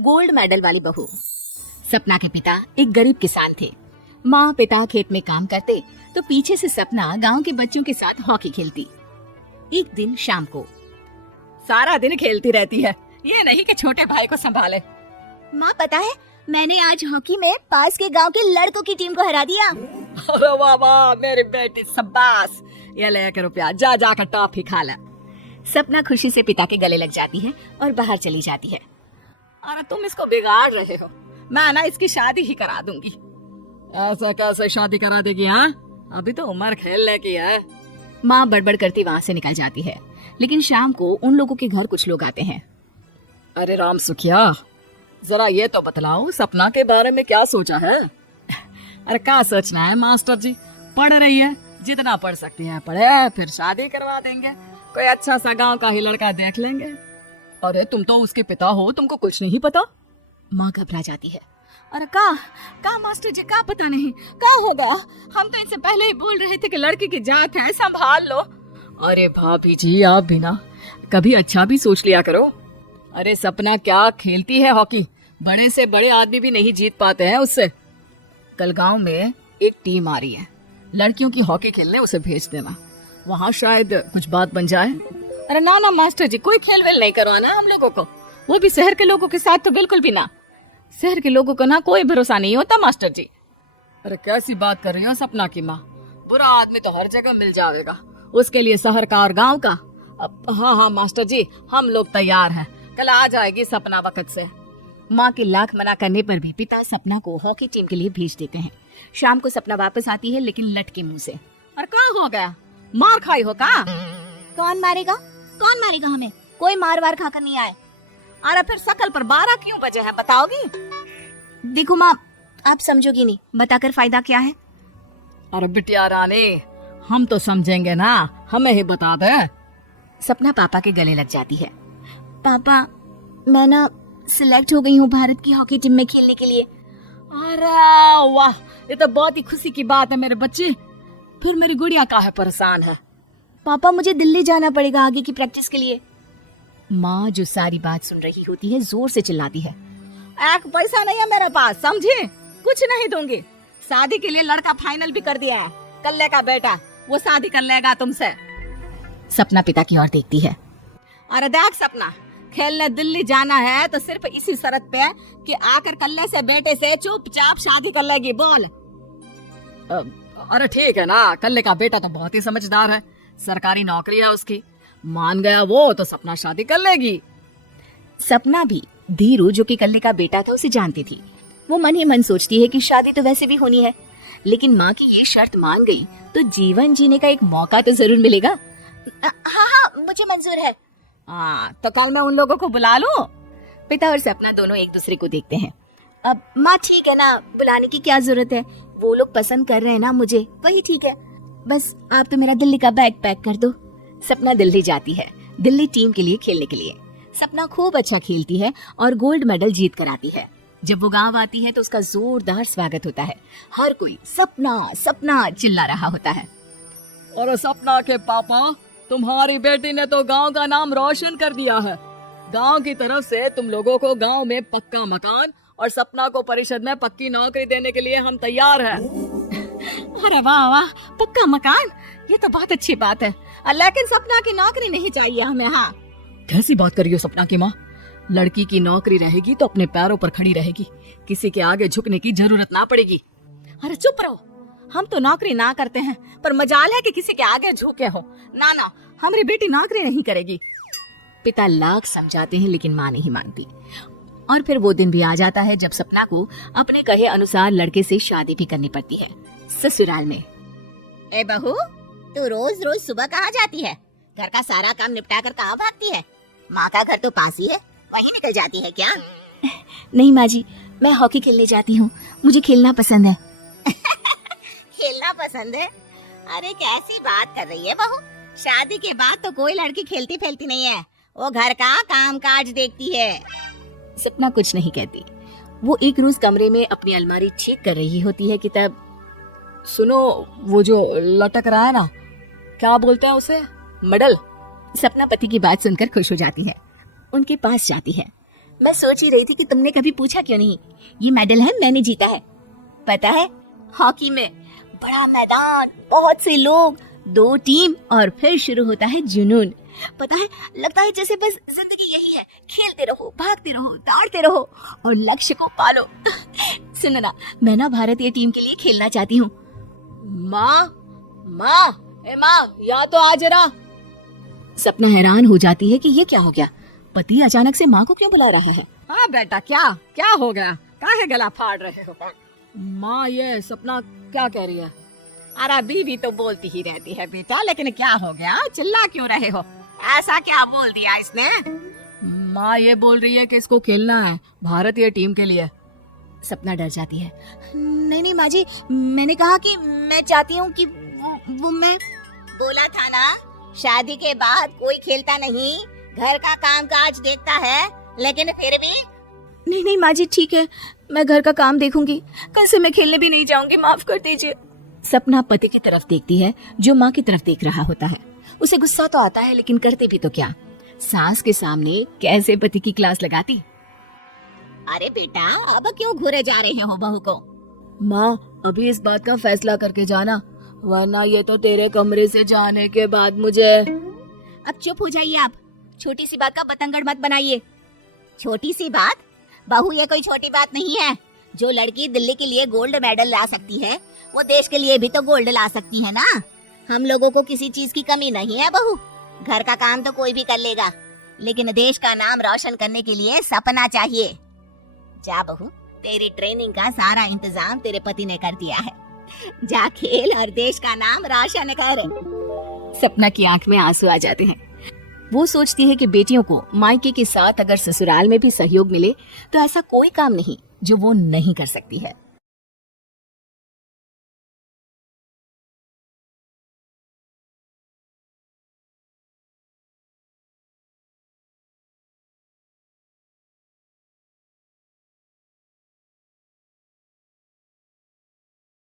Gold medal वाली बहू। सपना के पिता एक गरीब किसान थे। माँ पिता खेत में काम करते तो पीछे से सपना गांव के बच्चों के साथ हॉकी खेलती। एक दिन शाम को सारा दिन खेलती रहती है, ये नहीं कि छोटे भाई को संभाले। माँ पता है मैंने आज हॉकी में पास के गांव के लड़कों की टीम को हरा दिया। अरे वाह वाह मेरी बेटी, शाबाश। ये ले के रुपया, जा जाकर टॉफी खा ले। सपना खुशी से पिता के गले लग जाती है और बाहर चली जाती है। अरे तुम इसको बिगाड़ रहे हो, मैं ना इसकी शादी ही करा दूंगी। ऐसा कैसे शादी करा देगी? हाँ, अभी तो उम्र खेलने की है। माँ बड़बड़ करती वहाँ से निकल जाती है, लेकिन शाम को उन लोगों के घर कुछ लोग आते हैं। अरे राम सुखिया, जरा ये तो बतलाओ सपना के बारे में क्या सोचा है? अरे क्या सोचना है मास्टर जी, पढ़ रही है, जितना पढ़ सकती है पढ़े, फिर शादी करवा देंगे, कोई अच्छा सा गांव का ही लड़का देख लेंगे। अरे तुम तो उसके पिता हो, तुमको कुछ नहीं पता? माँ घबरा जाती है। अरे का मास्टर जी, का पता नहीं क्या होगा? हम तो इनसे पहले ही बोल रहे थे कि लड़की की जात है, संभाल लो। अरे भाभी जी, आप भी ना कभी अच्छा भी सोच लिया करो। अरे सपना क्या खेलती है हॉकी, बड़े से बड़े आदमी भी नहीं जीत पाते हैं उससे। कल गांव में एक टीम आ रही है, लड़कियों की हॉकी खेलने उसे भेज देना, वहाँ शायद कुछ बात बन जाए। अरे ना ना मास्टर जी, कोई खेल वेल नहीं करवाना हम लोगों को, वो भी शहर के लोगों के साथ तो बिल्कुल भी ना। शहर के लोगों को ना कोई भरोसा नहीं होता मास्टर जी। अरे कैसी बात कर रही हो सपना की माँ, बुरा आदमी तो हर जगह मिल जाएगा, उसके लिए शहर का और गांव का। हाँ हाँ मास्टर जी, हम लोग तैयार हैं, कल आ जाएगी सपना वक्त से। माँ के लाख मना करने पर भी पिता सपना को हॉकी टीम के लिए भेज देते हैं। शाम को सपना वापस आती है, लेकिन लटके मुंह से। और क्या हो गया, मार खाई हो का? कौन मारेगा हमें? कोई मार वार खाकर नहीं आए। अरे फिर शकल पर 12 क्यों बजे हैं, बताओगी? देखो माँ, आप समझोगी नहीं, बताकर फायदा क्या है? अरे बिटिया रानी, हम तो समझेंगे ना, हमें ही बता दे। सपना पापा के गले लग जाती है। पापा, मैं ना सिलेक्ट हो गई हूँ भारत की हॉकी टीम में खेलने के लिए। अरे वाह, ये तो बहुत ही खुशी की बात है मेरे बच्चे। फिर मेरी गुड़िया काहे परेशान है? पापा, मुझे दिल्ली जाना पड़ेगा आगे की प्रैक्टिस के लिए। माँ जो सारी बात सुन रही होती है जोर से चिल्लाती है। एक पैसा नहीं है मेरे पास, समझे? कुछ नहीं दूंगी। शादी के लिए लड़का फाइनल भी कर दिया है, कल्ले का बेटा, वो शादी कर लेगा तुमसे। सपना पिता की ओर देखती है। अरे देख सपना, खेलने दिल्ली जाना है तो सिर्फ इसी शर्त पे कि आकर कल्ले से बेटे से चुपचाप शादी कर लेगी, बोल। अरे ठीक है ना, कल्ले का बेटा तो बहुत ही समझदार है, सरकारी नौकरी है उसकी, मान गया वो तो सपना शादी कर लेगी। सपना भी धीरू जो कि कल्ले का बेटा था उसे जानती थी। वो मन ही मन सोचती है कि शादी तो वैसे भी होनी है, लेकिन माँ की ये शर्त मान गई तो जीवन जीने का एक मौका तो जरूर मिलेगा। हाँ, मुझे मंजूर है। हाँ, तो कल मैं उन लोगों को बुला लूं? पिता और सपना दोनों एक दूसरे को देखते हैं। अब माँ ठीक है ना, बुलाने की क्या जरूरत है, वो लोग पसंद कर रहे हैं ना मुझे, वही ठीक है। बस आप तो मेरा दिल्ली का बैग पैक कर दो। सपना दिल्ली जाती है, दिल्ली टीम के लिए खेलने के लिए। सपना खूब अच्छा खेलती है और गोल्ड मेडल जीत कर आती है। जब वो गांव आती है तो उसका जोरदार स्वागत होता है। हर कोई सपना सपना चिल्ला रहा होता है। और सपना के पापा, तुम्हारी बेटी ने तो गांव का नाम रोशन कर दिया है। गांव की तरफ से तुम लोगों को गांव में पक्का मकान और सपना को परिषद में पक्की नौकरी देने के लिए हम तैयार हैं। अरे वाह वाह, पक्का मकान, ये तो बहुत अच्छी बात है, लेकिन सपना की नौकरी नहीं चाहिए हमें। हाँ, कैसी बात कर रही हो सपना की माँ? लड़की की नौकरी रहेगी तो अपने पैरों पर खड़ी रहेगी, किसी के आगे झुकने की जरूरत ना पड़ेगी। अरे चुप रहो, हम तो नौकरी ना करते हैं, पर मजाल है कि किसी के आगे झुके हो। ना ना, हमारी बेटी नौकरी नहीं करेगी। पिता लाख समझाते हैं लेकिन माँ नहीं मानती। और फिर वो दिन भी आ जाता है जब सपना को अपने कहे अनुसार लड़के से शादी भी करनी पड़ती है, ससुराल में। ए बहू, तू रोज रोज सुबह कहाँ जाती है? घर का सारा काम निपटा कर कहाँ भागती है? माँ का घर तो पास ही है, वहीं निकल जाती है क्या? नहीं माँ जी, मैं हॉकी खेलने जाती हूँ, मुझे खेलना पसंद है। खेलना पसंद है? अरे कैसी बात कर रही है बहू, शादी के बाद तो कोई लड़की खेलती फैलती नहीं है, वो घर का काम काज देखती है। सपना कुछ नहीं कहती। वो एक रोज कमरे में अपनी अलमारी ठीक कर रही होती है कि तब सुनो, वो जो लटक रहा है ना, क्या बोलते हैं उसे, मेडल? सपना पति की बात सुनकर खुश हो जाती है, उनके पास जाती है। मैं सोच ही रही थी कि तुमने कभी पूछा क्यों नहीं। ये मेडल है, मैंने जीता है। पता है, हॉकी में बड़ा मैदान, बहुत से लोग, 2 टीम और फिर शुरू होता है जुनून। पता है, लगता है जैसे बस जिंदगी यही है, खेलते रहो, भागते रहो, दौड़ते रहो और लक्ष्य को पालो। सुनो ना, मैं ना भारतीय टीम के लिए खेलना चाहती हूँ। माँ, यहाँ तो आ जरा। सपना हैरान हो जाती है कि ये क्या हो गया, पति अचानक से माँ को क्यों बुला रहा है। हाँ बेटा, क्या हो गया? काहे गला फाड़ रहे हो? माँ, ये सपना क्या कह रही है? अरे बीवी तो बोलती ही रहती है बेटा, लेकिन क्या हो गया, चिल्ला क्यों रहे हो? ऐसा क्या बोल दिया इसने? माँ ये बोल रही है कि इसको खेलना है भारतीय टीम के लिए। सपना डर जाती है। नहीं माँ जी, मैंने कहा कि मैं चाहती हूँ कि वो मैं बोला था ना, शादी के बाद कोई खेलता नहीं, घर का काम काज देखता है, लेकिन फिर भी। नहीं माँ जी, ठीक है, मैं घर का काम देखूंगी, कल से मैं खेलने भी नहीं जाऊंगी, माफ कर दीजिए। सपना पति की तरफ देखती है जो माँ की तरफ देख रहा होता है। उसे गुस्सा तो आता है, लेकिन करते भी तो क्या, सास के सामने कैसे पति की क्लास लगाती। अरे बेटा, अब क्यों घूरे जा रहे हो बहू को? माँ, अभी इस बात का फैसला करके जाना, वरना ये तो तेरे कमरे से जाने के बाद मुझे। अब चुप हो जाइए आप, छोटी सी बात का बतंगड़ मत बनाइए। छोटी सी बात? बहू, ये कोई छोटी बात नहीं है। जो लड़की दिल्ली के लिए गोल्ड मेडल ला सकती है, वो देश के लिए भी तो गोल्ड ला सकती है ना। हम लोगों को किसी चीज की कमी नहीं है बहू। घर का काम तो कोई भी कर लेगा, लेकिन देश का नाम रोशन करने के लिए सपना चाहिए। जा बहू, तेरी ट्रेनिंग का सारा इंतजाम तेरे पति ने कर दिया है। जा खेल और देश का नाम रोशन कर। सपना की आंख में आंसू आ जाते हैं। वो सोचती है कि बेटियों को मायके के साथ अगर ससुराल में भी सहयोग मिले तो ऐसा कोई काम नहीं जो वो नहीं कर सकती है।